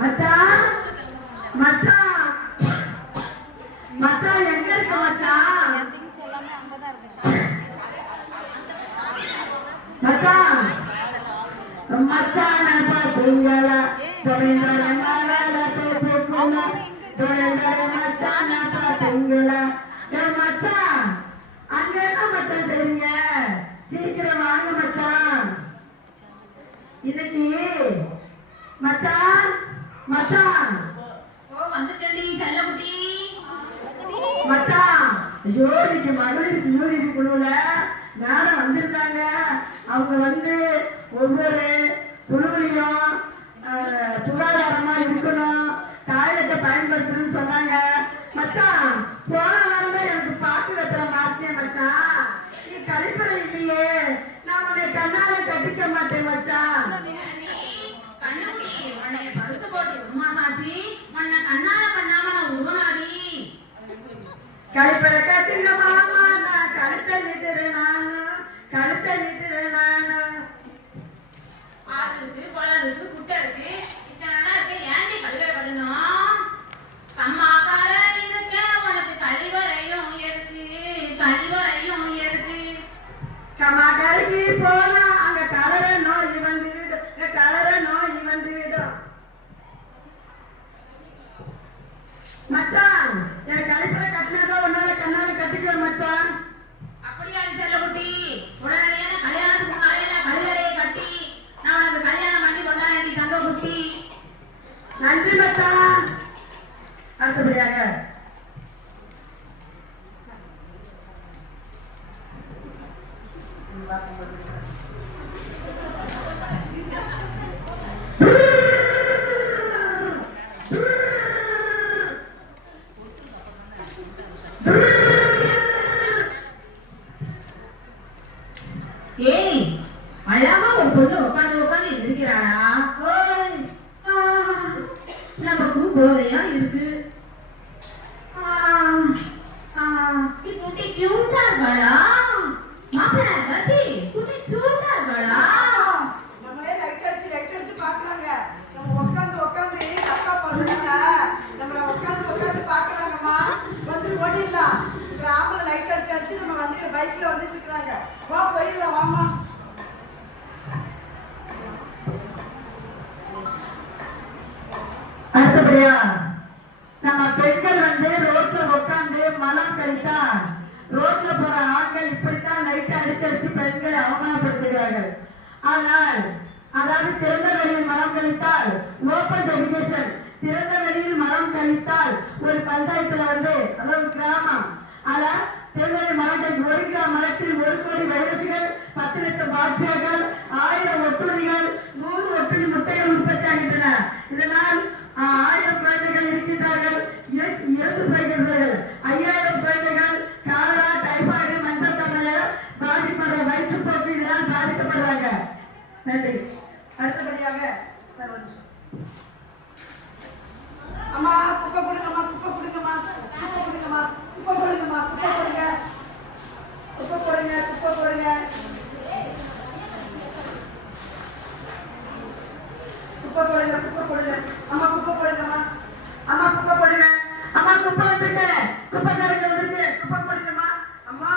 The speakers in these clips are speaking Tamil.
மச்சான் மச்சான் மச்சான் எங்க இருக்க மச்சான்? மச்சான் மச்சான் பாத்தீங்களா தொலைந்தர மகள போட்டுக்குள்ள தொலைந்தர மச்சான் பாத்தீங்களா? ஏ மச்சான் அங்க என்ன மச்சான் செய்றீங்க? சீக்கிரம் வாங்க மச்சான். இன்னைக்கு மச்சான் மச்சான் வந்துட்டடி செல்லக்குட்டி மச்சான். ஐயோ இன்னைக்கு மகளிர் சுயஉதவி குழுல மேடம் வந்திருந்தாங்க. அவங்க வந்து ஒவ்வொரு குழுவிலையும் சுகாதாரமா இருக்கணும், டாய்லெட்டை பயன்படுத்தணும்னு சொன்னாங்க. மச்சான் போன வாரம் தான் எனக்கு பாக்கு கட்டுற மாட்டேன் மச்சான். நீ கழிப்பறை இல்லையே, நான் உன்னை கண்ணால கட்டிக்க மாட்டேன் மச்சான். கழிப்பறை கட்டுங்க மாமா, நான் கழுத்தை நிட்டுறேன் நானு, கழுத்தை நிட்டுறேன் நானு. ஆளுக்கு குளருக்கு குட்டை இருக்கு, இத்தனை இருக்கு, ஏன்டி கழிவறை பண்ணணும்? அம்மாக்கார இருக்க உனக்கு கழிவறையும் இருக்கு, கழிவறையும் இருக்கு. கம்மாக்காரருக்கு போனா அங்க கலர நோய் வந்து விடும், கலர நோய் வந்து விடும். மச்சான் என் கழிப்பறை கட்டினதான் உன்னால கண்ணால கட்டிக்க மச்சான். அப்படியா செல்லக்குட்டி? உடனடியான கல்யாணத்துக்கு முன்னாலே கழிவறையை கட்டி நான் உனக்கு கல்யாணம் பண்ணி கொண்டாடி தங்க குட்டி. நன்றி மச்சான். அடுத்தபடியாக ஏய் அழகா ஒரு பொண்ணு உட்காந்து உட்காந்து இருக்கிறாளா? நமக்கு போதையா இருக்கு. குட்டி கியூட்டா இருக்காளா? மாப்பிள்ளை கட்சி குட்டி கியூட்டா இருக்காளா? நம்மளே லைட் அடிச்சு பாக்குறாங்க. நம்ம உட்காந்து அக்கா பாருங்க, நம்மள உட்காந்து பாக்குறாங்கம்மா. வந்து ஓடிடலாம். கிராமல லைட் அடிச்சு நம்ம வண்டியில பைக்ல வந்துட்டு இருக்காங்க. வா போயிடலாம் வாமா. அடுத்தபடியா நம்ம பெண்கள் வந்து ரோட்ல உட்காந்து மலம் கழித்தால் ரோட்ல போற ஆண்கள் இப்படித்தான் லைட் அடிச்சு பெண்களை அவமானப்படுத்துகிறார்கள். ஆனால் அதாவது திறந்த வெளியில் மலம் கழித்தால் ஓபன் டெலிகேஷன், திறந்த வெளியில் மலம் கழித்தால் ஒரு பஞ்சாயத்துல வந்து அதாவது கிராமம் அத திறந்த மலம் கழித்து 1 கிராம் மலத்தில் 1 கோடி வைரசுகள், 10 லட்சம் பாக்டீரியாக்கள், 1000 ஒட்டுண்ணிகள், 100 ஒட்டுண்ணி முட்டைகள் உற்பத்தி ஆகின்றன. இதனால் 1000 குழந்தைகள் இருக்கின்றார்கள், இறந்து போய்கிறார்கள். 5000 குழந்தைகள் காலரா, டைபாய்டு, மஞ்சள் காமாலையால் பாதிப்படுற வயிற்றுப்போக்கு இதனால் பாதிக்கப்படுறாங்க. நன்றி. அடுத்தபடியாக அம்மா குப்பை கொடுங்கம்மா, குப்பை கொடுங்கம்மா, குப்பை கொடுங்கம்மா, குப்பை கொடுங்கம்மா, குப்பை கொடுங்க, குப்பை போடுங்க, குப்பை போடுங்க, குப்பை போடுங்க, குப்பை போடுங்க. அம்மா குப்பை போடுங்கம்மா, அம்மா குப்பை போடுங்க, அம்மா குப்பை வந்துருக்கு, குப்பைக்காரங்க வந்துருக்கு, குப்பை போடுங்கம்மா. அம்மா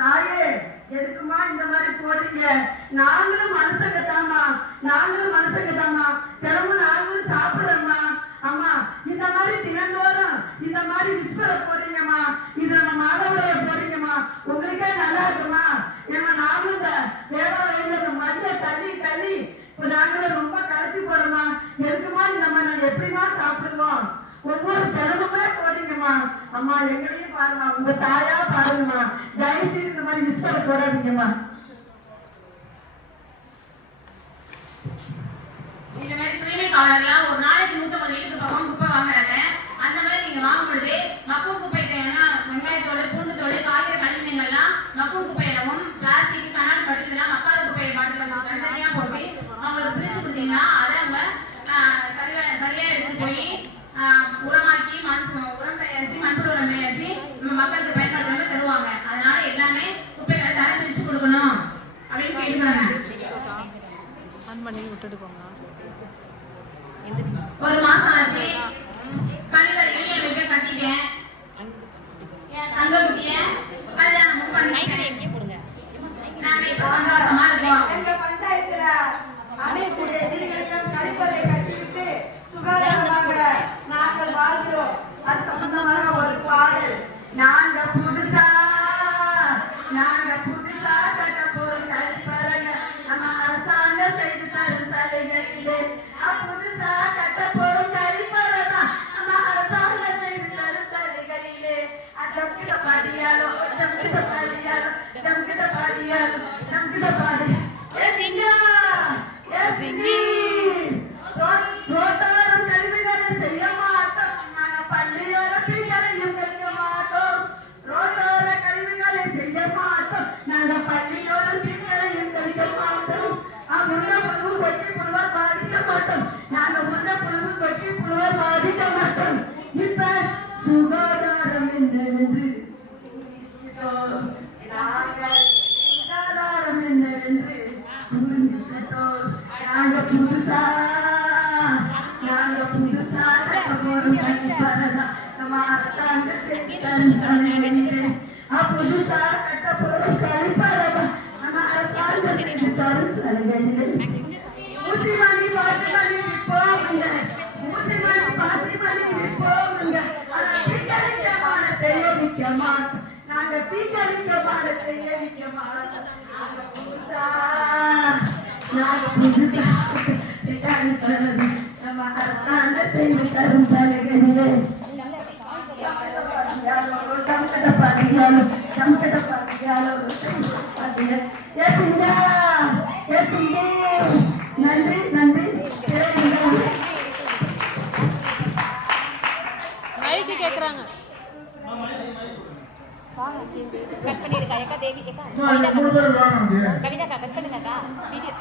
தாயே எதுக்குமா இந்த மாதிரி போடுறீங்க? நாங்களும் மனுஷங்க தாம்மா, நாங்களும் மனுஷங்க தாம்மா, தினமும் நாங்களும் சாப்பிடுறோம்மா. அம்மா இந்த மாதிரி தினந்தோறும் இந்த மாதிரி விஸ்பரை போடுறீங்கம்மா, இதுல நம்ம மாதவிடைய போடுறீங்கம்மா, உங்களுக்கே நல்லா இருக்குமா? ஏன்னா நாங்களும் இந்த வேலை மண்ணை தள்ளி தள்ளி இப்ப நாங்களும் ரொம்ப களைச்சு போறோம்மா. எதுக்குமா இந்த மாதிரி நாங்க எப்படிமா சாப்பிடுவோம்? ஒவ்வொரு தினமுமே போடுங்கம்மா. அம்மா எங்களையும் பாருமா, உங்க தாயா பாருங்கம்மா, தயவுசெய்து இந்த மாதிரி விஸ்பரை போடாதீங்கம்மா. இந்த மாதிரி தூய்மைக்காரர்களா ஒரு நாளைக்கு 150 வீட்டுக்கு பக்கம் குப்பை வாங்குறாங்க. அந்த மாதிரி நீங்க வாங்கும் பொழுது மக்கும் குப்பை வெங்காயத்தோடு, பூண்டுத்தோடு, காய்கறி கழிவுகள்லாம் மக்கும் குப்பையிடவும், பிளாஸ்டிக், கண்ணாடி படுத்துலாம் மக்காத குப்பையை பாட்டுல தனியா போட்டு அவங்களுக்கு பிரிச்சு கொடுத்தீங்கன்னா அதை அவங்க சரியா எடுத்து போய் உரமாக்கி உரம் தயாரிச்சு மண்புழு உரம் தயாரிச்சு நம்ம மக்களுக்கு பயன்படுத்த தருவாங்க. அதனால எல்லாமே குப்பைகளை தர பிரிச்சு கொடுக்கணும் அப்படின்னு கேட்டுக்கிறாங்க. பண்ணி விட்டுட்டு போங்க. எந்த புதுசா நாங்க புதுசா கட்ட போறோம் கண்டிப்பாக நம்ம அரசாங்க புதுசா கட்ட போறோம் கண்டிப்பாக நம்ம அரசாங்க ஊசிமணி பாசிமணி விற்போமுங்க ஊசிமணி பாசிமணி விற்போமுங்க ஆனா பீக்கரிக்க மானத்தையே விற்க மாட்டோம் நாங்க பீக்கரிக்க மானத்தையே விற்க மாட்டோம் நாங்க புதுசா நம்ம அரசாங்க செய்து தரும் தலைகளிலே நன்றி நன்றி மைக்கு கேக்குறாங்க கட் பண்ணிருக்கா ஏக்கா தேவி ஏக்கா கவிதா கட் பண்ணுங்கக்கா வீடியோ